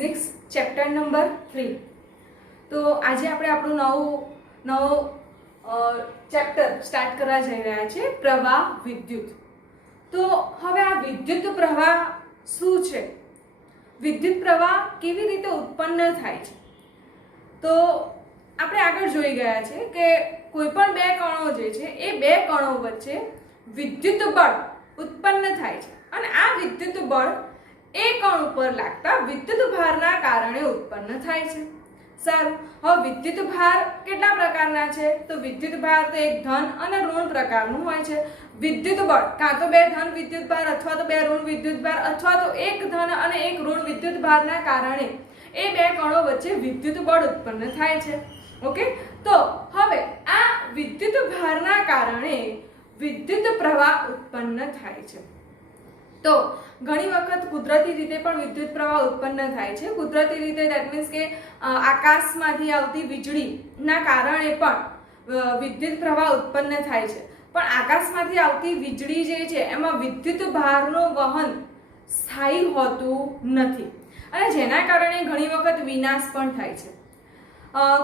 Physics chapter number 3। તો આજે આપણે આપણું નવો ચેપ્ટર સ્ટાર્ટ કરવા જઈ રહ્યા છે, પ્રવાહ વિદ્યુત। તો હવે આ વિદ્યુત પ્રવાહ શું છે, વિદ્યુત પ્રવાહ કેવી રીતે ઉત્પન્ન થાય છે? તો આપણે આગળ જોઈ ગયા છે કે કોઈ પણ બે કણો જે છે એ બે કણો વચ્ચે વિદ્યુત બળ ઉત્પન્ન થાય છે અને આ વિદ્યુત બળ એ કણ ઉપર લાગતા વિદ્યુત ભારના કારણે ઉત્પન્ન થાય છે। સારું, હવે વિદ્યુત ભાર કેટલા પ્રકારના છે? તો વિદ્યુત ભાર તો એક ધન અને ઋણ પ્રકારનું હોય છે। વિદ્યુત બળ કાં તો બે ધન વિદ્યુત ભાર અથવા તો બે ઋણ વિદ્યુત ભાર અથવા તો એક ધન અને એક ઋણ વિદ્યુત ભારના કારણે એ બે કણો વચ્ચે વિદ્યુત બળ ઉત્પન્ન થાય છે। ઓકે, તો હવે આ વિદ્યુત ભારના કારણે વિદ્યુત પ્રવાહ ઉત્પન્ન થાય છે। તો ઘણી વખત કુદરતી રીતે પણ વિદ્યુત પ્રવાહ ઉત્પન્ન થાય છે। કુદરતી રીતે ધેટ મીન્સ કે આકાશમાંથી આવતી વીજળીના કારણે પણ વિદ્યુત પ્રવાહ ઉત્પન્ન થાય છે, પણ આકાશમાંથી આવતી વીજળી જે છે એમાં વિદ્યુત ભારનું વહન સ્થાયી હોતું નથી અને જેના કારણે ઘણી વખત વિનાશ પણ થાય છે।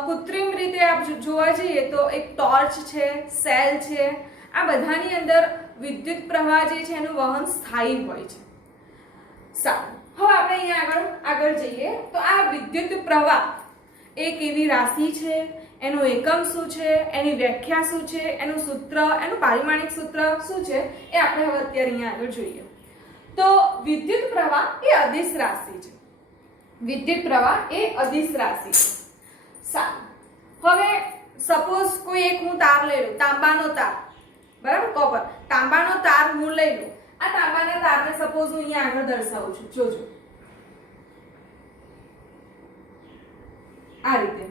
કૃત્રિમ રીતે આપ જોવા જઈએ તો એક ટોર્ચ છે, સેલ છે, આ બધાની અંદર વિદ્યુત પ્રવાહ જે છે એનું વહન સ્થાયી હોય છે। સારું, હવે આપણે અહીંયા આગળ જઈએ તો આ વિદ્યુત પ્રવાહ એ કેવી રાશિ છે, એનો એકમ શું છે, એની વ્યાખ્યા શું છે, એનું સૂત્ર, એનું પારિમાણિક સૂત્ર શું છે એ આપણે હવે અત્યારે અહીંયા આગળ જોઈએ। તો વિદ્યુત પ્રવાહ એ અદિશ રાશિ છે, વિદ્યુત પ્રવાહ એ અદિશ રાશિ છે। સારું, હવે સપોઝ કોઈ એક હું તાર લઈ લઉં, તાંબાનો તાર, બરાબર, કોપર, તાંબાનો તાર હું લઈ લઉં। આ તાંબાના તારને સપોઝ હું અહીંયા આગળ દર્શાવું છું, જોજો આ રીતે,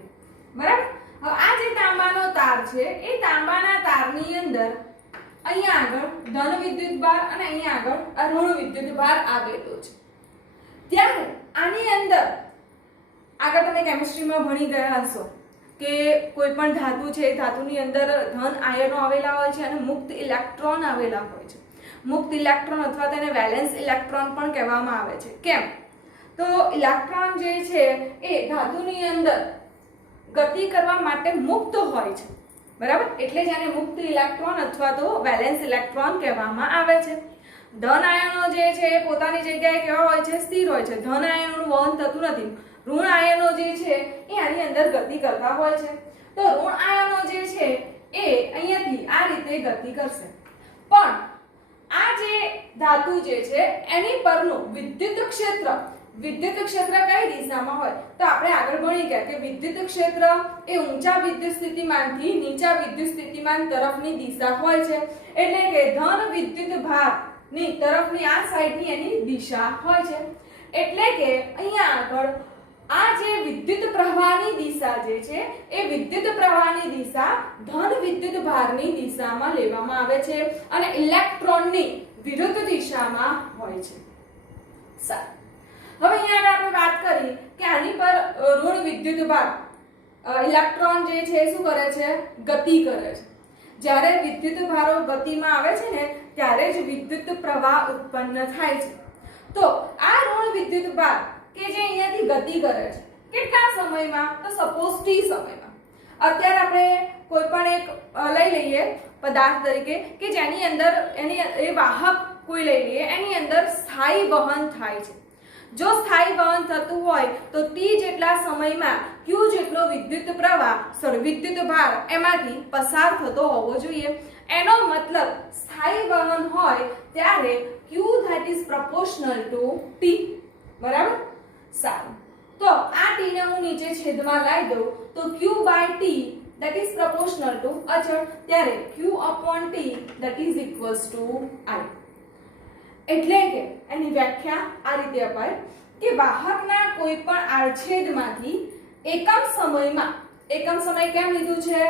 બરાબર। હવે આ જે તાંબાનો તાર છે એ તાંબાના તારની અંદર અહીંયા આગળ ધન વિદ્યુત ભાર અને અહીંયા આગળ ઋણ વિદ્યુત ભાર આવેલો છે। ત્યારે આની અંદર આગળ તમે કેમિસ્ટ્રીમાં ભણી ગયા હશો કે કોઈ પણ ધાતુ છે એ ધાતુની અંદર ધન આયનો આવેલા હોય છે અને મુક્ત ઇલેક્ટ્રોન આવેલા હોય છે। મુક્ત ઇલેક્ટ્રોન અથવા તેને વેલેન્સ ઇલેક્ટ્રોન પણ કહેવામાં આવે છે। કેમ? તો ઇલેક્ટ્રોન જે છે એ ધાતુની અંદર ગતિ કરવા માટે મુક્ત હોય છે, બરાબર, એટલે જ આને મુક્ત ઇલેક્ટ્રોન અથવા તો વેલેન્સ ઇલેક્ટ્રોન કહેવામાં આવે છે। ધન આયનો જે છે એ પોતાની જગ્યાએ કેવા હોય છે? સ્થિર હોય છે, ધન આયનોનું વહન થતું નથી। ઋણ આયનો જે છે એ આની અંદર ગતિ કરતા હોય છે। તો ઋણ આયનો જે છે એ અહીંયાથી આ રીતે ગતિ કરશે, પણ આ જે ધાતુ જે છે એની પરનું વિદ્યુત ક્ષેત્ર કઈ દિશામાં હોય? તો આપણે આગળ ભણી ગયા કે વિદ્યુત ક્ષેત્ર એ ઊંચા વિદ્યુત સ્થિતિમાનથી નીચા વિદ્યુત સ્થિતિમાન તરફની દિશા હોય છે, એટલે કે ધન વિદ્યુત ભારની તરફની આ સાઈડની એની દિશા હોય છે। એટલે કે અહીંયા આગળ આ જે વિદ્યુત પ્રવાહની દિશા જે છે એ વિદ્યુત પ્રવાહની દિશા ધન વિદ્યુત ભારની દિશામાં લેવામાં આવે છે અને ઇલેક્ટ્રોનની વિરુદ્ધ દિશામાં હોય છે। સારું, હવે અહીંયા આપણે વાત કરી કે આની પર ઋણ વિદ્યુત ભાર ઇલેક્ટ્રોન જે છે શું કરે છે? ગતિ કરે છે। જ્યારે વિદ્યુત ભારો ગતિમાં આવે છે ને ત્યારે જ વિદ્યુત પ્રવાહ ઉત્પન્ન થાય છે। તો આ ઋણ વિદ્યુત ભાર કે જે અહીંયાથી ગતિ કરે છે કેટલા સમયમાં? તો સપોઝ t સમયમાં। અત્યારે આપણે કોઈ પણ એક લઈ લઈએ પદાર્થ તરીકે કે જેની અંદર એ વાહક કોઈ લઈ લઈએ, એની અંદર સ્થાયી વહન થાય છે। જો સ્થાયી વહન થતું હોય તો t જેટલા સમયમાં q જેટલો વિદ્યુત પ્રવાહ વિદ્યુત ભાર એમાંથી પસાર થતો હોવો જોઈએ। એનો મતલબ સ્થાયી વહન હોય ત્યારે q that is proportional to t, બરાબર। સારું, તો આ t ને હું નીચે છેદમાં લાવી દઉં તો q by t that is proportional to અચળ, ત્યારે q upon t that is equals to I। એટલે કે એની વ્યાખ્યા આ રીતે અપાય કે વાહકના કોઈ પણ આડછેદમાંથી એકમ સમય કેમ લીધું છે?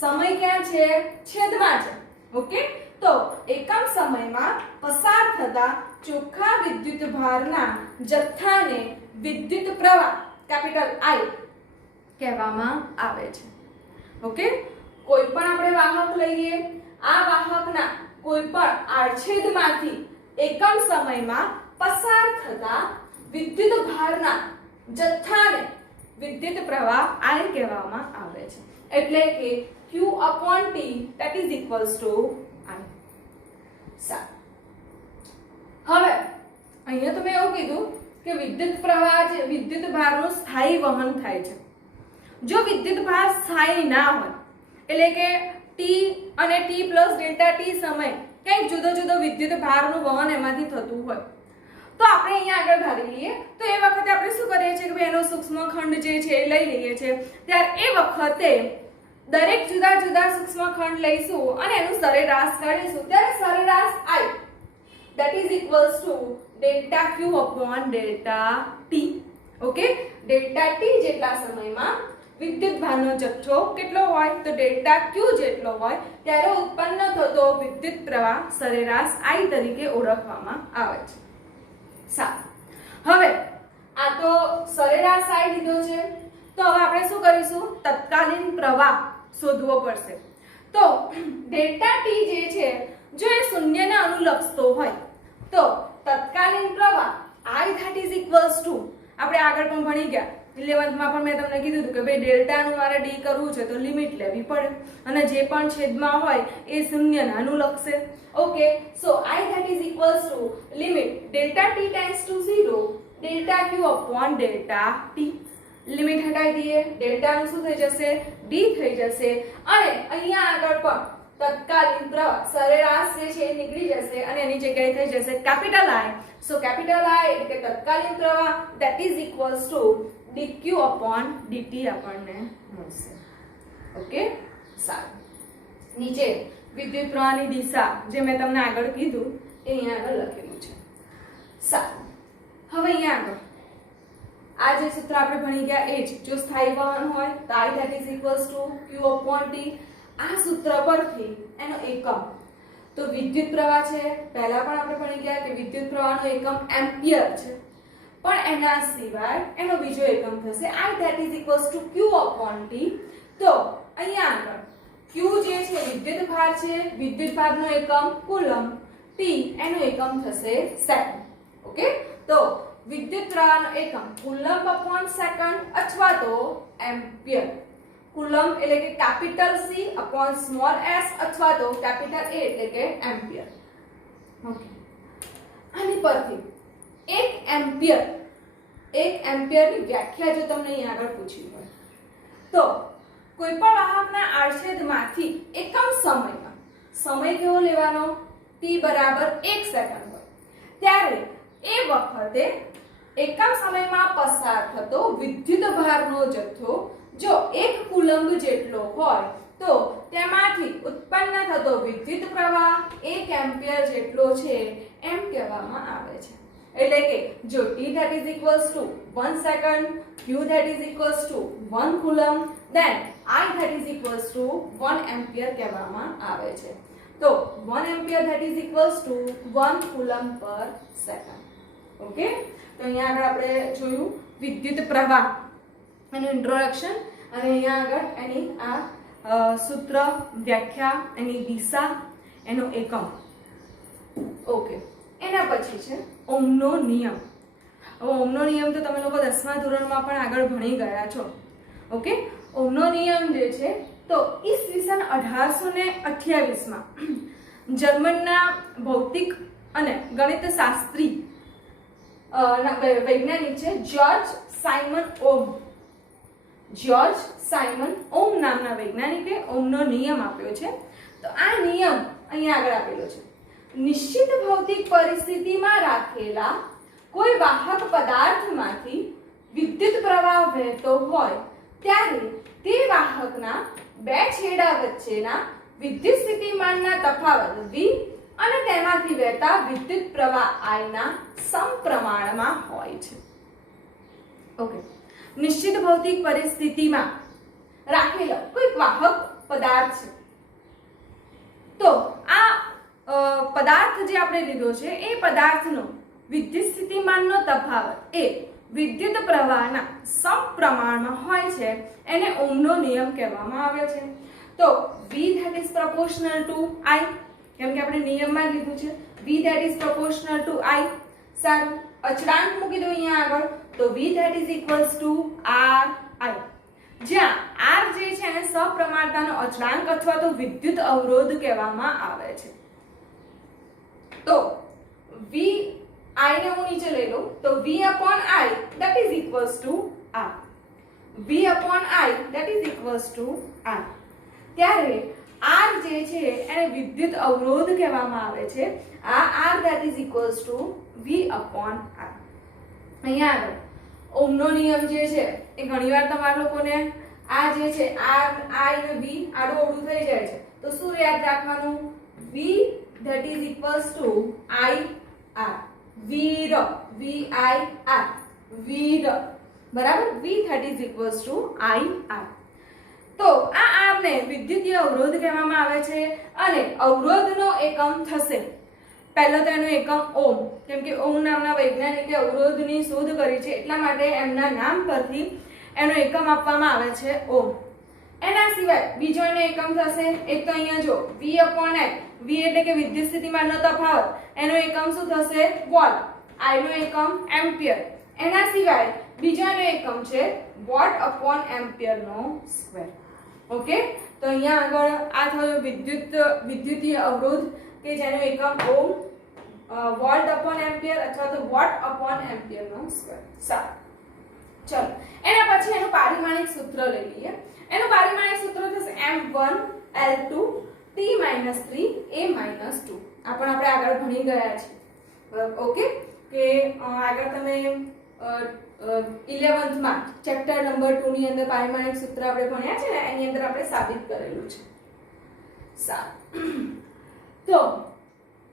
સમય ક્યાં છે? છેદમાં છે। ઓકે, તો એકમ સમયમાં પસાર થતા ચોખ્ખા વિદ્યુત ભારના જથ્થાને વિદ્યુત પ્રવાહ કેપિટલ I કહેવામાં આવે છે। ઓકે, કોઈ પણ આપણે વાહક લઈએ, આ વાહકના કોઈ પણ આડછેદમાંથી એકમ સમયમાં પસાર થતા વિદ્યુત ભારના જથ્થાને વિદ્યુત પ્રવાહ I કહેવામાં આવે છે. એટલે કે Q/T that is equals to I. સારું, હવે અહીંયા તો મેં એવું કીધું કે વિદ્યુત પ્રવાહ જે વિદ્યુત ભારનું સ્થાયી વહન થાય છે. જો વિદ્યુત ભાર સ્થાયી ના હોય એટલે કે T અને T પ્લસ ડેલ્ટા T સમય કંઈક જુદો જુદો વિદ્યુત ભારનું વહન એમાંથી થતું હોય તો આપણે અહીંયા આગળ ધારી લઈએ. તો એ વખતે આપણે શું કરીએ છીએ કે એનો સૂક્ષ્મ ખંડ જે છે એ લઈ લઈએ છીએ. ત્યારે એ વખતે દરેક જુદા જુદા સૂક્ષ્મ ખંડ લઈશું અને એનું સરેરાશ કાઢીશું. ત્યારે સરેરાશ I that is equals to delta Q upon delta T. Okay, delta T જેટલા સમયમાં વિદ્યુત ભારનો જથ્થો કેટલો હોય તો ડેલ્ટા Q જેટલો હોય ત્યારે ઉત્પન્ન થતો વિદ્યુત પ્રવાહ સરેરાશ I તરીકે ઓળખવામાં આવે છે. સારું, હવે આ તો સરેરાશ I લીધો છે. તો હવે આપણે શું કરીશું? તત્કાલીન પ્રવાહ શોધવો પડશે. તો ડેલ્ટા T જે છે જો એ શૂન્યને અનુલક્ષતો હોય તો તત્કાલીન પ્રવાહ I that is equals to આપણે આગળ પણ ભણી ગયા 11th માં પણ મેં તમને કીધું હતું કે ભાઈ ડેલ્ટાનું મારે ડી કરવું છે તો લિમિટ લેવી પડે અને જે પણ છેદમાં હોય એ શૂન્યને અનુલક્ષે. Okay, so I that is equals to limit delta T tends to 0 delta Q upon delta T. Limit હટાવી દઈએ, ડેલ્ટાનું શું થઈ જશે? ડી થઈ જશે. અને અહીંયા આગળ પણ તત્કાલીન પ્રવાહ સરેરાશ જે છે એ નીકળી જશે અને એની જગ્યાએ થઈ જશે capital I. So capital I એટલે કે તત્કાલીન પ્રવાહ that is equals to dq upon dt આપણને મળશે. ઓકે, સારું. નીચે વિદ્યુત પ્રવાહની દિશા જે મેં તમને આગળ કીધું એ અહીંયા આગળ લખેલું છે. સારું, હવે અહીંયા આગળ આ જે સૂત્ર આપણે ભણી ગયા એ જ જો સ્થાયી વહન હોય તો I that is equals to Q upon T. આ સૂત્ર પરથી એનો એકમ તો વિદ્યુત પ્રવાહ છે પહેલા પણ આપણે ભણી ગયા કે વિદ્યુત પ્રવાહનો એકમ એમ્પિયર છે પણ એના સિવાય એનો બીજો એકમ થશે I that is equals to Q upon T. તો અહીંયા આગળ Q જે છે વિદ્યુત ભાર છે, વિદ્યુત ભારનો એકમ કુલમ, T એનો એકમ થશે સેકન્ડ. ઓકે, તો વિદ્યુત પ્રવાહનો એકમ કુલમ અપોન સેકન્ડ અથવા તો એમ્પિયર. કુલમ એટલે કે capital C upon small s અથવા તો કેપિટલ A એટલે કે એમ્પિયર. ઓકે, આની પરથી 1 એમ્પિયરની વ્યાખ્યા જો તમને અહીં આગળ પૂછી હોય તો કોઈ પણ વાહકના આડછેદમાંથી એકમ સમયમાં સમય કેવો લેવાનો? t બરાબર 1 સેકન્ડ હોય ત્યારે એ વખતે એકમ સમયમાં પસાર થતો વિદ્યુત ભારનો જથ્થો જો 1 કુલંબ જેટલો હોય તો તેમાંથી ઉત્પન્ન થતો વિદ્યુત પ્રવાહ 1 એમ્પિયર જેટલો છે એમ કહેવામાં આવે છે. એટલે કે જો t that is equals to 1 second, q that is equals to 1 coulomb, then I that is equals to 1 ampere કહેવામાં આવે છે. તો 1 ampere that is equals to 1 coulomb per second. Okay, તો અહીંયા આગળ આપણે જોયું વિદ્યુત પ્રવાહ એનું ઇન્ટ્રોડક્શન અને અહીંયા આગળ એની આ સૂત્ર, વ્યાખ્યા, એની દિશા, એનો એકમ. ઓકે, એના પછી છે ઓહમનો નિયમ. હવે ઓહમનો નિયમ તો તમે લોકો 10મા ધોરણમાં પણ આગળ ભણી ગયા છો. ઓકે, ઓહમનો નિયમ જે છે તો ઈસવીસન 1828માં જર્મનના ભૌતિક અને ગણિતશાસ્ત્રી વૈજ્ઞાનિક છે George Simon ohm. George Simon ohm નામના વૈજ્ઞાનિકે ઓહમનો નિયમ આપ્યો છે. તો આ નિયમ અહીંયા આગળ આપેલો છે. નિશ્ચિત ભૌતિક પરિસ્થિતિમાં રાખેલા કોઈ વાહક પદાર્થમાંથી વિદ્યુત પ્રવાહ વહેતો હોય ત્યારે તે વાહકના બે છેડા વચ્ચેના વિદ્યુત સ્થિતિમાનના તફાવત V અને તેમાંથી વહેતા વિદ્યુત પ્રવાહ I ના સમપ્રમાણમાં હોય છે. ઓકે, નિશ્ચિત ભૌતિક પરિસ્થિતિમાં રાખેલો કોઈ વાહક પદાર્થ છે તો આ પદાર્થ જે આપણે લીધો છે એ પદાર્થનો વિદ્યુત સ્થિતિમાનનો તફાવત એ વિદ્યુત પ્રવાહના સમપ્રમાણમાં હોય છે એને ઓહમનો નિયમ કહેવામાં આવે છે. તો V that is proportional to I, કેમ કે આપણે નિયમમાં લીધું છે V that is proportional to I. સારું, અચળાંક મૂકી દો અહીંયા આગળ તો V that is equals to RI, જ્યાં R જે છે એને સપ્રમાણતાનો અચળાંક અથવા તો વિદ્યુત અવરોધ કહેવામાં આવે છે. તો V I ને હું નીચે લઈ લઉં તો V upon I that is equals to R. V upon I that is equals to R. ત્યારે R જે છે એને વિદ્યુત અવરોધ કહેવામાં આવે છે. આ R that is equals to V upon R. અહીંયા આગળ ઓહમનો નિયમ જે છે એ ઘણીવાર તમારા લોકોને આ જે છે R I અને V આડું અવળું થઈ જાય છે, તો શું યાદ રાખવાનું? V that is equals to I R. Veer V I R વીર, બરાબર. V that is equals to I R. તો આ R ને વિદ્યુતીય અવરોધ કહેવામાં આવે છે અને અવરોધનો એકમ થશે. પહેલો તો એનો એકમ ઓહમ, કેમ કે ઓહમ નામના વૈજ્ઞાનિકે અવરોધની શોધ કરી છે એટલા માટે એમના નામ પરથી એનો એકમ આપવામાં આવે છે ઓહમ. એના સિવાય બીજો એનો એકમ થશે, એક તો અહીંયા જો V upon I, V એટલે કે વિદ્યુત સ્થિતિમાનનો તફાવત, એનો એકમ શું થશે? વોટ. I નો એકમ એમ્પિયર. એના સિવાય બીજો એનો એકમ છે વોટ અપોન એમ્પિયર નો સ્ક્વેર. ઓકે, તો અહીંયા આગળ આ થયો વિદ્યુતીય અવરોધ કે જેનો એકમ ઓહમ, વોલ્ટ અપોન એમ્પિયર અથવા તો વોટ અપોન એમ્પિયર નો સ્ક્વેર. સારું, ચલો એના પછી એનું પારિમાણિક સૂત્ર લઈ લઈએ. એનું પારિમાણિક સૂત્ર થશે M1L2 T-3 A-2. આ પણ આપણે આગળ ભણી ગયા છે. ઓકે, કે આગળ તમે 11th માં ચેપ્ટર નંબર 2 ની અંદર પારિમાણિક સૂત્ર આપણે ભણ્યા છે ને, એની અંદર આપણે સાબિત કરેલું છે. સારું, તો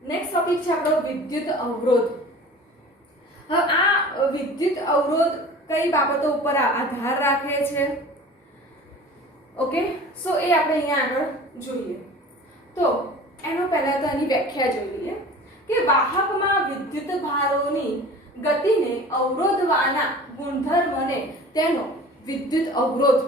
નેક્સ્ટ ટોપિક છે આપણો વિદ્યુત અવરોધ. હવે આ વિદ્યુત અવરોધ કઈ બાબતો ઉપર આધાર રાખે છે? ઓકે, સો એ આપણે અહીંયા આગળ જોઈએ. તો એનો પહેલા તો એની વ્યાખ્યા જોઈ લઈએ કે વાહકમાં વિદ્યુત ભારોની ગતિને અવરોધવાના ગુણધર્મને તેનો વિદ્યુત અવરોધ,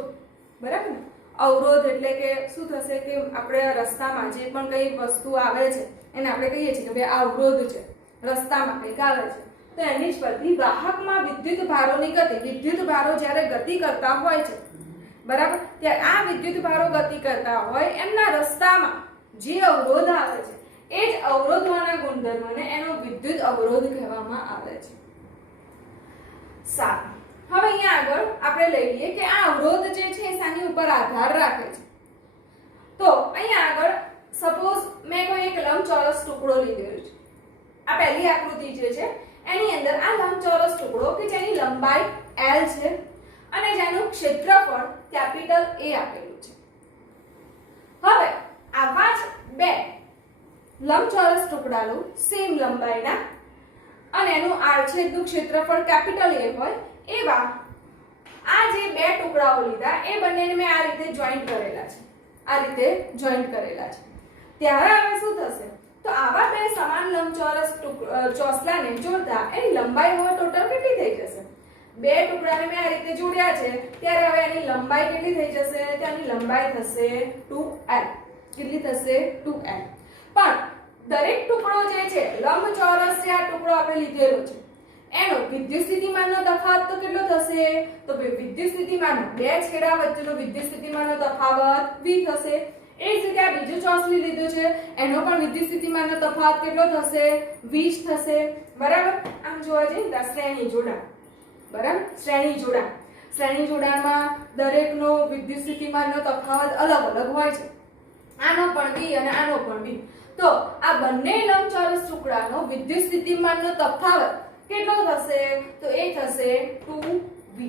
બરાબર ને? અવરોધ એટલે કે શું થશે કે આપણે રસ્તામાં જે પણ કઈ વસ્તુ આવે છે એને આપણે કહીએ છીએ કે ભાઈ આ અવરોધ છે, રસ્તામાં કંઈક આવે છે, તો એની જ પરથી વાહકમાં વિદ્યુત ભારોની ગતિ, વિદ્યુત ભારો જ્યારે ગતિ કરતા હોય છે, બરાબર, ત્યારે આ વિદ્યુત ભારો ગતિ કરતા હોય એમના રસ્તામાં જે અવરોધ આવે છે એ જ અવરોધવાના ગુણધર્મને એનો વિદ્યુત અવરોધ કહેવામાં આવે છે. સારું, હવે અહીંયા આગળ આપણે લઈ લઈએ કે આ અવરોધ જે છે એ શાની ઉપર આધાર રાખે છે. તો અહીંયા આગળ સપોઝ મેં કોઈ એક લંબચોરસ ટુકડો લીધેલો છે. આ પહેલી આકૃતિ જે છે એની અંદર આ લંબચોરસ ટુકડો કે જેની લંબાઈ L છે અને જેનું ક્ષેત્રફળ કેપિટલ A આપેલું છે. હવે આવા જ બે લંબચોરસ ટુકડાનું સેમ લંબાઈના અને એનું આડછેદનું ક્ષેત્રફળ કેપિટલ A હોય એવા આ જે બે ટુકડાઓ લીધા એ બંનેને મેં આ રીતે જોઈન્ટ કરેલા છે. આ રીતે જોઈન્ટ કરેલા છે. ત્યારે હવે શું થશે? તો આવા બે સમાન લંબચોરસ ચોસલાને જોડતા એની લંબાઈ હવે ટોટલ કેટલી થઈ જશે? બે ટુકડાને મેં આ રીતે જોડ્યા છે ત્યારે હવે એની લંબાઈ કેટલી થઈ જશે? તેની લંબાઈ થશે 2L. કેટલી થશે? 2L. પણ દરેક ટુકડો જે છે લંબચોરસ છે, આ ટુકડો આપણે લીધેલો છે, એનો વિદ્યુત સ્થિતિમાનનો તફાવત તો કેટલો થશે? તો વિદ્યુત સ્થિતિમાનનો બે છેડા વચ્ચેનો વિદ્યુત સ્થિતિમાનનો તફાવત V થશે. એ જ રીતે આ બીજું ચોસલું લીધું છે એનો પણ વિદ્યુત સ્થિતિમાનનો તફાવત કેટલો થશે? 20 થશે, બરાબર. આમ જોવા જઈએ તો શ્રેણી જોડાણ, બરાબર, શ્રેણી જોડાણ. શ્રેણી જોડાણમાં દરેકનો વિદ્યુત સ્થિતિમાનનો તફાવત અલગ અલગ હોય છે. આનો પણ V અને આનો પણ V. તો આ બંને લંબચોરસ ટુકડાનો વિદ્યુત સ્થિતિમાનનો તફાવત કેટલો થશે? તો એ થશે 2V.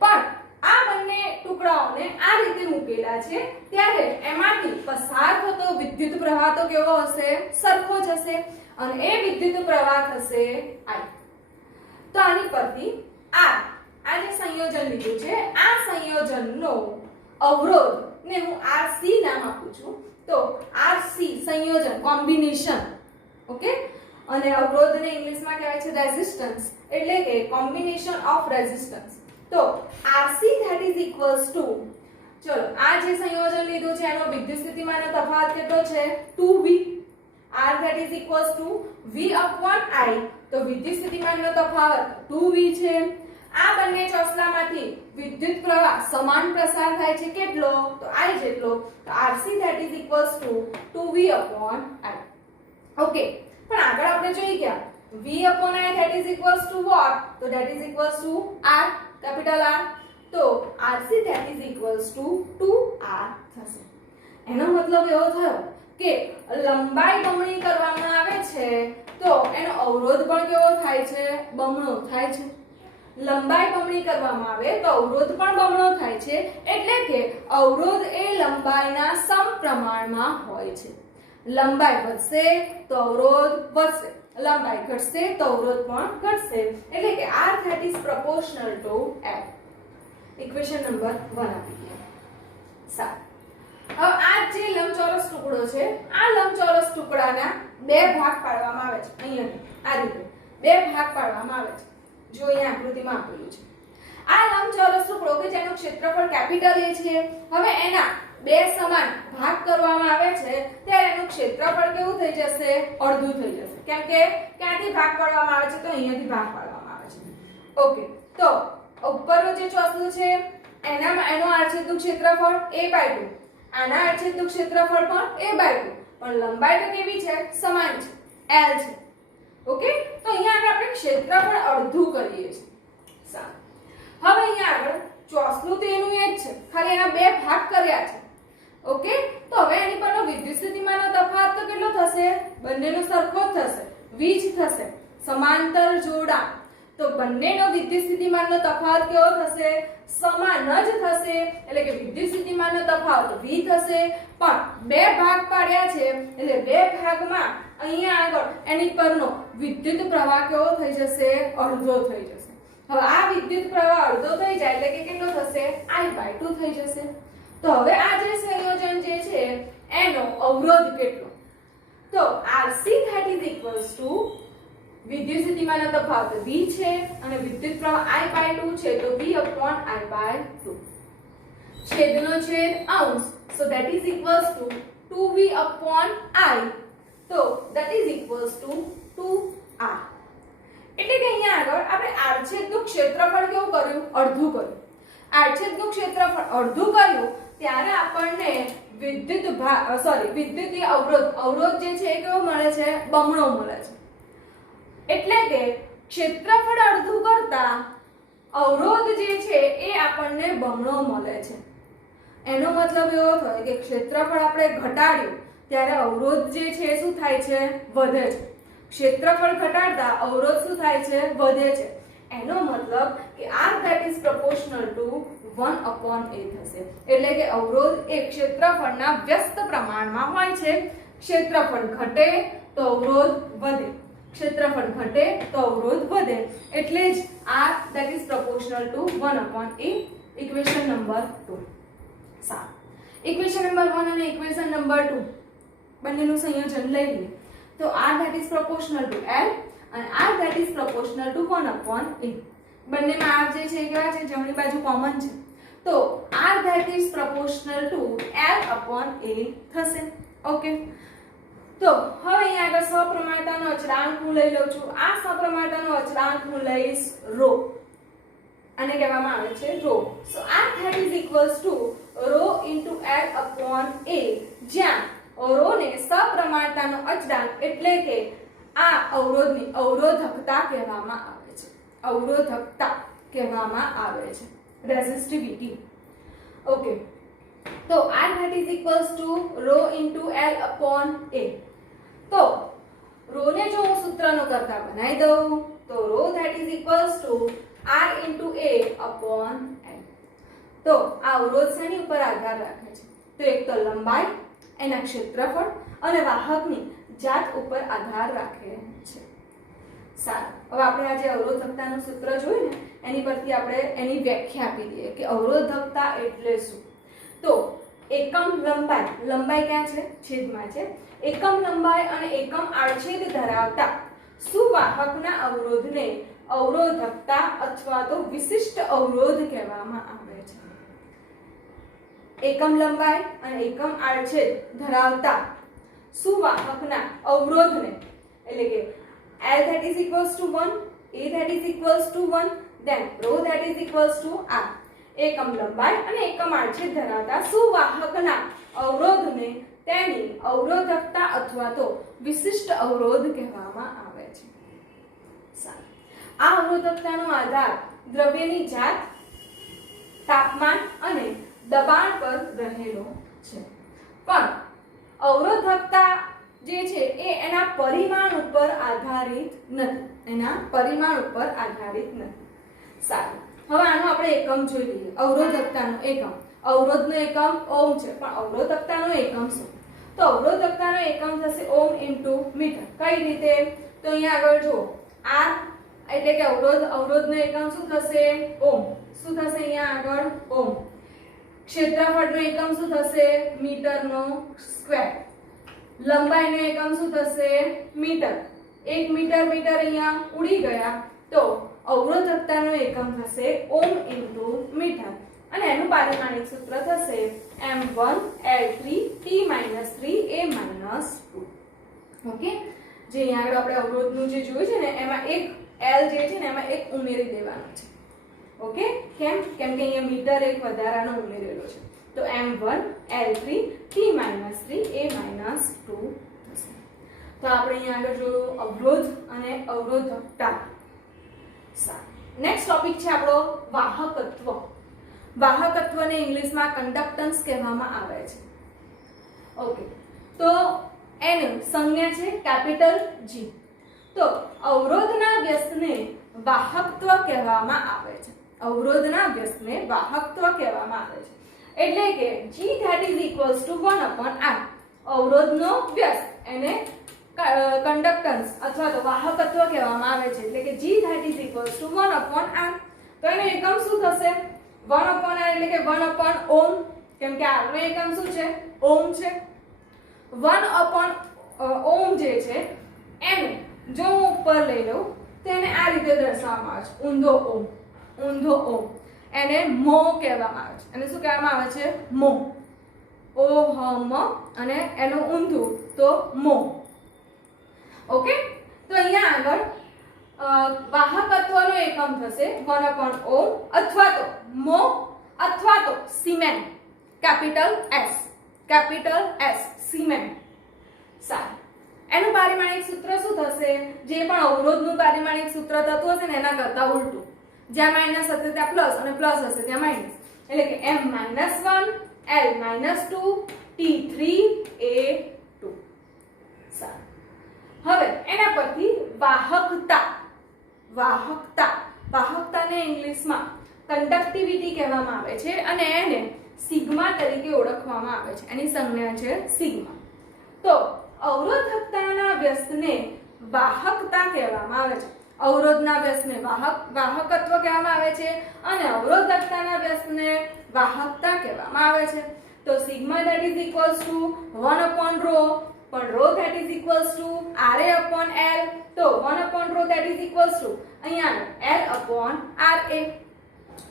પણ આ બંને ટુકડાઓને આ રીતે મૂકેલા છે ત્યારે એમાંથી પસાર થતો વિદ્યુત પ્રવાહ તો કેવો હશે? સરખો જ હશે અને એ વિદ્યુત પ્રવાહ થશે I. તો આની પરથી આ જે સંયોજન લીધું છે આ સંયોજનનો અવરોધ ને હું RC નામ આપું છું. તો RC સંયોજન, કોમ્બિનેશન, ઓકે, અને અવરોધને ઇંગ્લિશમાં કહેવાય છે રેઝિસ્ટન્સ, એટલે કે કોમ્બિનેશન ઓફ રેઝિસ્ટન્સ. તો RC that is equals to, ચલો આ જે સંયોજન લીધું છે એનો વિદ્યુત સ્થિતિમાનનો તફાવત કેટલો છે? 2V. R that is equals to V upon I. તો વિદ્યુત સ્થિતિમાનનો તફાવત 2V છે આ બંને ચોસલામાંથી વિદ્યુત પ્રવાહ સમાન પ્રસાર થાય છે કેટલો તો I જેટલો તો RC that is equals to 2V upon I okay પણ આગળ આપણે જોઈ ગયા V upon I that is equals to what તો that is equals to R capital R તો RC that is equals to 2R થશે એનો મતલબ એવો થયો કે લંબાઈ બમણી કરવામાં આવે છે તો એનો અવરોધ પણ કેવો થાય છે બમણો થાય છે લંબાઈ બમણી કરવામાં આવે તો અવરોધ પણ બમણો થાય છે એટલે કે અવરોધ એ લંબાઈના સમપ્રમાણમાં હોય છે લંબાઈ વધશે તો અવરોધ વધશે લંબાઈ ઘટશે તો અવરોધ પણ ઘટશે એટલે કે R that is proportional to F equation number 1 આપી ગયા સારું હવે આ જે લંબચોરસ ટુકડો છે આ લંબચોરસ ટુકડાના બે ભાગ પાડવામાં આવે છે અહીંયા આ રીતે બે ભાગ પાડવામાં આવે છે જો અહીંયા આકૃતિમાં આપેલું છે આ લંબચોરસ ટુકડો કે જેનું ક્ષેત્રફળ કેપિટલ A છે હવે એના બે સમાન ભાગ કરવામાં આવે છે ત્યારે એનું ક્ષેત્રફળ કેવું થઈ જશે અડધું થઈ જશે કેમ કે ક્યાંથી ભાગ પાડવામાં આવે છે તો અહીંયાથી ભાગ પાડવામાં આવે છે ઓકે તો ઉપરનું જે ચોસલું છે એનો આડછેદનું ક્ષેત્રફળ A/2 આના આડછેદનું ક્ષેત્રફળ પણ A/2 પણ લંબાઈ તો કેવી છે સમાન છે L છે ઓકે તો અહીંયા આગળ આપણે ક્ષેત્રફળ અડધું કરીએ છીએ સારું હવે અહીંયા આગળ ચોસલું તો એનું એ જ છે ખાલી એના બે ભાગ કર્યા છે ઓકે તો હવે એની પરનો વિદ્યુત સ્થિતિમાનનો તફાવત તો કેટલો થશે બંનેનો સરખો જ થશે V જ થશે સમાંતર જોડાણ તો બંનેનો વિદ્યુત સ્થિતિમાનનો તફાવત કેવો થશે સમાન જ થશે એટલે કે વિદ્યુત સ્થિતિમાનનો તફાવત V થશે પણ બે ભાગ પાડ્યા છે એટલે બે ભાગમાં અહીંયા આગળ એની પરનો વિદ્યુત પ્રવાહ કેવો થઈ જશે અડધો થઈ જશે હવે આ વિદ્યુત પ્રવાહ અડધો થઈ જાય એટલે કે કેટલો થશે I/2 થઈ જશે તો હવે આ જે સંયોજન જે છે એનો અવરોધ કેટલો તો RC that is equals to વિદ્યુત સ્થિતિમાનનો તફાવત V છે અને વિદ્યુત પ્રવાહ I/2 છે તો V upon I/2 છેદનો છેદ અંશ so that is equals to 2V upon I તો that is equals to 2R એટલે કે અહીંયા આગળ આપણે આડછેદનું ક્ષેત્રફળ કેવું કર્યું અડધું કર્યું આડછેદનું ક્ષેત્રફળ અડધું કર્યું ત્યારે આપણને વિદ્યુતીય અવરોધ જે છે એ કેવો મળે છે બમણો મળે છે એટલે કે ક્ષેત્રફળ અડધું કરતા અવરોધ જે છે એ આપણને બમણો મળે છે એનો મતલબ એવો થયો કે ક્ષેત્રફળ આપણે ઘટાડ્યું ત્યારે અવરોધ જે છે શું થાય છે વધે છે ક્ષેત્રફળ ઘટાડતા અવરોધ શું થાય છે વધે છે એનો મતલબ કે R that is proportional to 1 upon A થશે એટલે કે અવરોધ એ ક્ષેત્રફળના વ્યસ્ત પ્રમાણમાં હોય છે ક્ષેત્રફળ ઘટે તો અવરોધ વધે ક્ષેત્રફળ ઘટે તો અવરોધ વધે એટલે જ R that is proportional to 1 upon A equation number 2 સારું ઇક્વેશન નંબર 1 અને ઇક્વેશન નંબર 2 બંનેનું સંયોજન લઈ લઈએ તો R that is proportional to L અને R that is proportional to 1 upon A બંનેમાં R જે છે એ કેવા છે જમણી બાજુ કોમન છે તો R that is proportional to L upon A થશે ઓકે તો હવે અહીંયા આગળ સપ્રમાણતાનો અચળાંક હું લઈ લઉં છું આ સપ્રમાણતાનો અચળાંક હું લઈશ ρ આને કહેવામાં આવે છે ρ સો R that is equals to ρ into L upon A જ્યાં ρ ને સપ્રમાણતાનો અચળાંક એટલે કે આ અવરોધની અવરોધકતા કહેવામાં આવે છે અવરોધકતા કહેવામાં આવે છે રેઝિસ્ટિવિટી ઓકે તો R that is equals to ρ into L upon A તો ρ ને જો હું સૂત્રનો કરતા બનાવી દઉં તો ρ that is equals to R into A upon L તો આ અવરોધ શેની ઉપર આધાર રાખે છે તો એક તો લંબાઈ એના ક્ષેત્રફળ અને વાહકની જાત ઉપર આધાર રાખે છે સારું હવે આપણે આજે અવરોધકતાનું સૂત્ર જોયું ને એની પરથી આપણે એની વ્યાખ્યા આપી દઈએ કે અવરોધકતા એટલે શું તો એકમ લંબાઈ ક્યાં છે છેદમાં છે એકમ લંબાઈ અને એકમ આડછેદ ધરાવતા સુવાહકના અવરોધને અવરોધકતા અથવા તો વિશિષ્ટ અવરોધ કહેવામાં આવે છે એકમ લંબાઈ અને એકમ આડછેદ ધરાવતા સુવાહકના અવરોધને એટલે કે L that is equals to 1 A that is equals to 1 then rho that is equals to r. એકમ લંબાઈ અને એકમ આડછેદ ધરાવતા સુવાહકના અવરોધને તેની અવરોધકતા અથવા તો વિશિષ્ટ અવરોધ કહેવામાં આવે છે. આ અવરોધકતાનો આધાર દ્રવ્યની જાત, તાપમાન અને દબાણ પર રહેલો છે. પણ અવરોધકતા જે છે એ એના પરિમાણ ઉપર આધારિત નથી. સારું, હવે આનો આપણે એકમ જોઈ લઈએ. અવરોધકતાનો એકમ, અવરોધનો એકમ ઓમ છે, પણ અવરોધકતાનો એકમ શું? તો અવરોધકતાનો એકમ થશે ઓમ ઇન્ટુ મીટર. કઈ રીતે? તો અહીંયા આગળ જુઓ, r એટલે કે અવરોધનો એકમ શું થશે? ઓમ. શું થશે અહીંયા આગળ? ઓમ. ક્ષેત્રફળનો એકમ શું થશે? મીટરનો સ્ક્વેર. લંબાઈનો એકમ શું થશે? મીટર. 1 મીટર અહીંયા ઉડી ગયા, તો અવરોધકતાનો એકમ થશે ઓમ ઇન્ટુ મીટર અને એનું પારિમાણિક સૂત્ર થશે m1 L3 T - 3 a - 2. Okay, જે અહીંયા આગળ આપણે અવરોધનું જે જોયું છે ને એમાં એક L જે છે ને એમાં એક ઉમેરી દેવાનો છે. ઓકે, કેમ કે અહીંયા મીટર એક વધારાનો ઉમેરેલો છે. તો m1 L3 T - 3 a - 2 થશે. તો આપણે અહીંયા આગળ જોયું અવરોધ અને અવરોધકતા. નેક્સ્ટ ટોપિક છે આપણો વાહકત્વ. વાહકત્વને ઇંગ્લિશમાં કંડક્ટન્સ કહેવામાં આવે છે. ઓકે, તો એની સંજ્ઞા છે કેપિટલ G. તો અવરોધના વ્યસ્તને વાહકત્વ કહેવામાં આવે છે. અવરોધના વ્યસ્તને વાહકત્વ કહેવામાં આવે છે. એટલે કે G that is equals to 1/r. અવરોધનો વ્યસ્ત એને કંડક્ટન્સ અથવા તો વાહકત્વ કહેવામાં આવે છે. એટલે કે G that is equals to 1/r. તો એનો એકમ શું થશે? 1/r એટલે કે 1/ઓહ્મ, કેમ કે r નો એકમ શું છે? ઓહ્મ છે. 1/ઓહ્મ જે છે એને જો હું ઉપર લઈ લઉં તો એને આ રીતે દર્શાવવામાં આવે છે, ઊંધો ઓહ્મ. ઊંધો ઓહ્મ એને મો કહેવામાં આવે છે. એને શું કહેવામાં આવે છે? મો. ઓહમ અને એનું ઊંધું તો મો. ઓકે, તો અહીંયા આગળ વાહકત્વનો એકમ થશે 1/ઓહ્મ અથવા તો મો અથવા તો સિમેન્ટ. Capital S cement. સારું, એનું પારિમાણિક સૂત્ર શું થશે? જે પણ અવરોધનું પારિમાણિક સૂત્ર થતું હશે ને એના કરતા ઉલટું. જ્યાં માઈનસ હશે ત્યાં પ્લસ અને પ્લસ હશે ત્યાં માઈનસ. એટલે કે m - 1 L - 2 T3 a2. સારું, હવે એના પરથી વાહકતાને ઇંગ્લિશમાં કંડક્ટિવિટી કહેવામાં આવે છે અને એને સિગ્મા તરીકે ઓળખવામાં આવે છે. એની સંજ્ઞા છે સિગ્મા. તો અવરોધકતાના વ્યસ્તને વાહકતા કહેવામાં આવે છે. અવરોધના વ્યસ્તને વાહકત્વ કહેવામાં આવે છે અને અવરોધકતાના વ્યસ્તને વાહકતા કહેવામાં આવે છે. તો sigma that is equals to 1/ρ, પણ ρ that is equals to RA/L. તો 1/ρ that is equals to અહીંયા L/RA.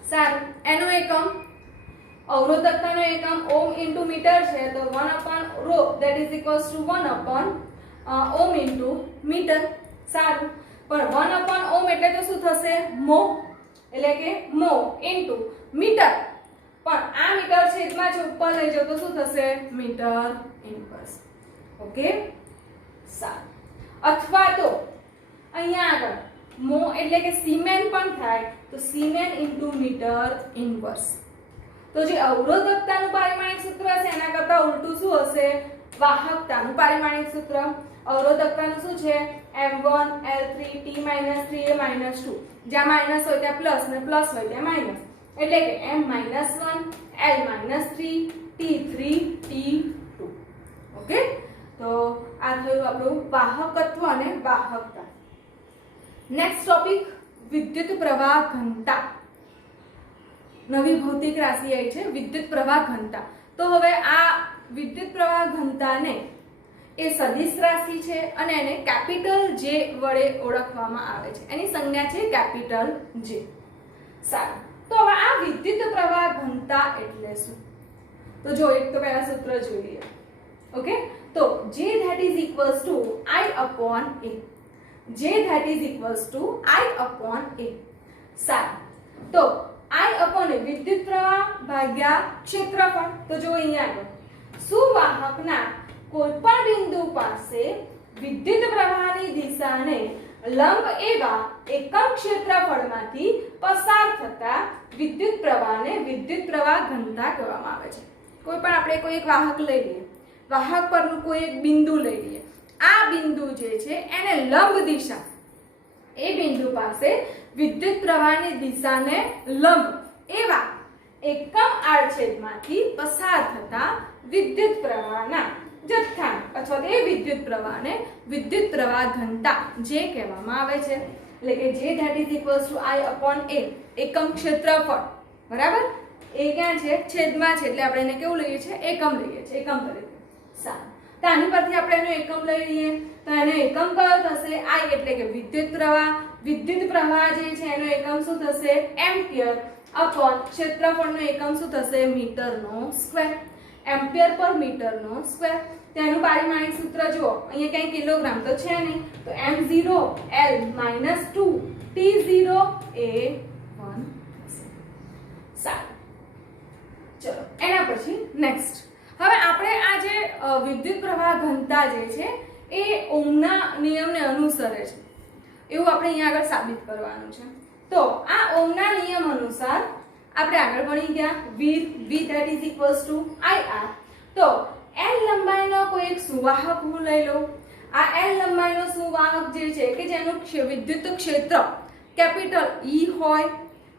સારું, એનો એકમ અવરોધકતાનો એકમ ઓહ્મ ઇન્ટુ મીટર છે. તો 1/ρ that is equals to 1/ઓહ્મ ઇન્ટુ મીટર. સારું, પણ 1/ઓહ્મ એટલે તો શું થશે? મો. એટલે કે મો ઇન્ટુ મીટર. પણ આ મીટર છેદમાં જો ઉપર લઈ જાવ તો શું થશે? Metre inverse. ઓકે, સારું. અથવા તો અહીંયા આગળ મો એટલે કે સિમેન્ટ પણ થાય તો સિમેન્ટ ઇન્ટુ મીટર ઇન્વર્સ. તો જે અવરોધકતાનું પારિમાણિક સૂત્ર હશે એના કરતા ઉલટું શું હશે? વાહકતાનું પારિમાણિક સૂત્ર. અવરોધકતાનું શું છે? m1 L3 T - 3 a - 2. જ્યાં માઈનસ હોય ત્યાં પ્લસ ને પ્લસ હોય ત્યાં માઈનસ. એટલે કે m - 1 L - 3 T3 T2. Okay, તો આ થયું આપણું વાહકત્વ અને વાહકતા. નેક્સ્ટ ટોપિક વિદ્યુત પ્રવાહ ઘનતા. નવી ભૌતિક રાશિ આવી છે વિદ્યુત પ્રવાહ ઘનતા. તો હવે આ વિદ્યુત પ્રવાહ ઘનતાને એ સદિશ રાશિ છે અને એને કેપિટલ J વડે ઓળખવામાં આવે છે. એની સંજ્ઞા છે કેપિટલ J. સારું, તો હવે આ વિદ્યુત પ્રવાહ ઘનતા એટલે શું? તો જો એક તો પહેલા સૂત્ર જોઈએ. ઓકે, તો J that is equals to I/A. J that is equals to I/A. સારું, તો I/A વિદ્યુત પ્રવાહ ભાગ્યા ક્ષેત્રફળ. તો જો અહીંયા આગળ સુવાહકના કોઈપણ બિંદુ પાસે વિદ્યુત પ્રવાહની દિશાને લંબ એવા એકમ ક્ષેત્રફળમાંથી પસાર થતા વિદ્યુત પ્રવાહને વિદ્યુત પ્રવાહ ઘનતા કહેવામાં આવે છે. કોઈ પણ આપણે કોઈ એક વાહક લઈ લઈએ, વાહક પરનું કોઈ એક બિંદુ લઈ લઈએ. આ બિંદુ જે છે એને લંબ દિશા, એ બિંદુ પાસે વિદ્યુત પ્રવાહની દિશાને લંબ એવા એકમ આડછેદમાંથી પસાર થતા વિદ્યુત પ્રવાહના જથ્થા અથવા તો એ વિદ્યુત પ્રવાહને વિદ્યુત પ્રવાહ ઘનતા જે કહેવામાં આવે છે. એટલે કે જે that is equals to I/A એકમ ક્ષેત્રફળ. બરાબર, એ ક્યાં છે? છેદમાં છે, એટલે આપણે એને કેવું લઈએ છીએ? એકમ લઈએ છીએ, એકમ તરીકે. સારું, તો આની પરથી આપણે એનો એકમ લઈ લઈએ. તો એનો એકમ કયો થશે? I એટલે કે વિદ્યુત પ્રવાહ. વિદ્યુત પ્રવાહ જે છે એનો એકમ શું થશે? એમ્પિયર અપોન ક્ષેત્રફળનો એકમ શું થશે? મીટરનો સ્ક્વેર. એમ્પિયર પર મીટરનો સ્ક્વેર. તેનું પારિમાણિક સૂત્ર જુઓ, અહીંયા કઈ કિલોગ્રામ તો છે નહીં, તો m0 L - 2 T0 A 1. સારું, ચલો એના પછી નેક્સ્ટ. હવે આપણે આ જે વિદ્યુત પ્રવાહ ઘનતા જે છે એ ઓહમના નિયમને અનુસરે છે એવું આપણે અહીંયા આગળ સાબિત કરવાનું છે. તો આ ઓહમના નિયમ અનુસાર આપણે આગળ ભણી ગયા V that is equals to IR. તો L લંબાઈનો કોઈ એક સુવાહક હું લઈ લઉં. આ L લંબાઈનો સુવાહક જે છે કે જેનું વિદ્યુત ક્ષેત્ર કેપિટલ E હોય,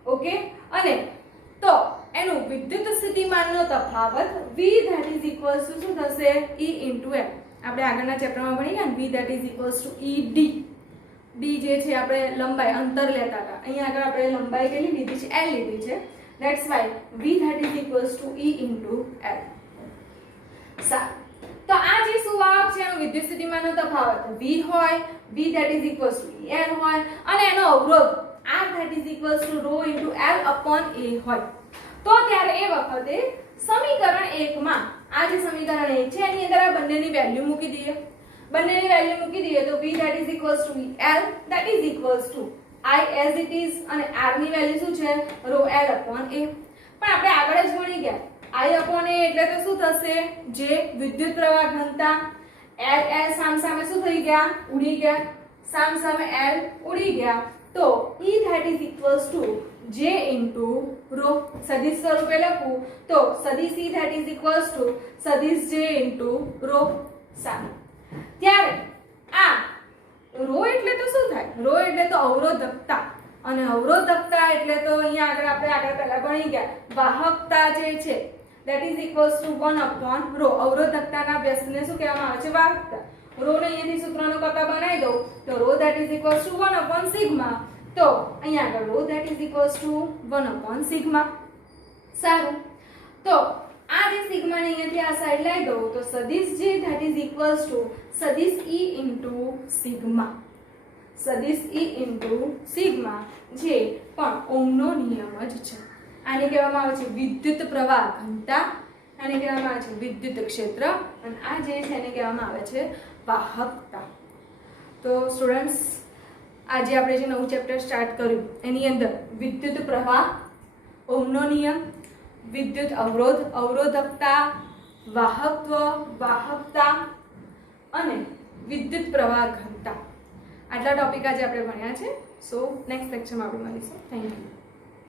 ઓકે, અને તો એનું વિદ્યુત સ્થિતિમાનનો તફાવત V that is equals to શું થશે? E into L. આપણે આગળના ચેપ્ટરમાં ભણી ગયા ને V that is equals to ED. D જે છે આપણે લંબાઈ અંતર લેતા હતા, અહીંયા આગળ આપણે લંબાઈ કેટલી લીધી છે? L લીધી છે. That's why V that is equals to E into L. સારું, તો આ જે સુવાહક છે એનો વિદ્યુત સ્થિતિમાનનો તફાવત V હોય, V that is equals to EL હોય, અને એનો અવરોધ R that is equals to ρ into L upon A હોય. તો ત્યારે એ વખતે સમીકરણ 1 માં આ જે સમીકરણ 1 છે એની અંદર આ બંનેની વેલ્યુ મૂકી દઈએ. બંનેની વેલ્યુ મૂકી દઈએ તો V that is equals to EL that is equals to I as it is, અને R ની વેલ્યુ શું છે? ρ L upon A. પણ આપણે આગળ જ ભણી ગયા I upon A એટલે તો શું થશે? જે વિદ્યુત પ્રવાહ ઘનતા. L સામે શું થઈ ગયા? ઉડી ગયા. સામે L ઉડી ગયા. તો E that is equals to J into ρ. સદિશ સ્વરૂપે લખું તો સદિશ E that is equals to સદિશ J into ρ. સારું, ત્યારે આ ρ એટલે તો શું થાય? ρ એટલે તો અવરોધકતા, અને અવરોધકતા એટલે તો અહીંયા આગળ આપણે પહેલા ભણી ગયા વાહકતા જે છે that is equals to 1 upon ρ. અવરોધકતાના વ્યસ્તને શું કહેવામાં આવે છે? વાહકતા. ρ ને અહીંયાથી સૂત્રનો કકા બનાવી દઉં તો ρ that is equals to 1 upon sigma. તો અહીંયા આગળ ρ that is equals to 1 upon sigma. સારું, તો આ જે સિગ્મા ને અહીંયાથી આ સાઈડ લઈ દઉં તો સદિશ J that is equals to સદિશ E into સિગ્મા. સદિશ E into સિગ્મા જે પણ ઓહમનો નિયમ જ છે. આને કહેવામાં આવે છે વિદ્યુત પ્રવાહ ઘનતા, આને કહેવામાં આવે છે વિદ્યુત ક્ષેત્ર, અને આ જે છે એને કહેવામાં આવે છે વાહકતા. તો સ્ટુડન્ટ્સ, આજે આપણે જે નવું ચેપ્ટર સ્ટાર્ટ કર્યું એની અંદર વિદ્યુત પ્રવાહ, ઓહમનો નિયમ, વિદ્યુત અવરોધ, અવરોધકતા, વાહકત્વ, વાહકતા અને વિદ્યુત પ્રવાહ ઘનતા, આટલા ટોપિક આજે આપણે ભણ્યા છે. સો નેક્સ્ટ લેક્ચરમાં આપણે મળીશું. Thank you.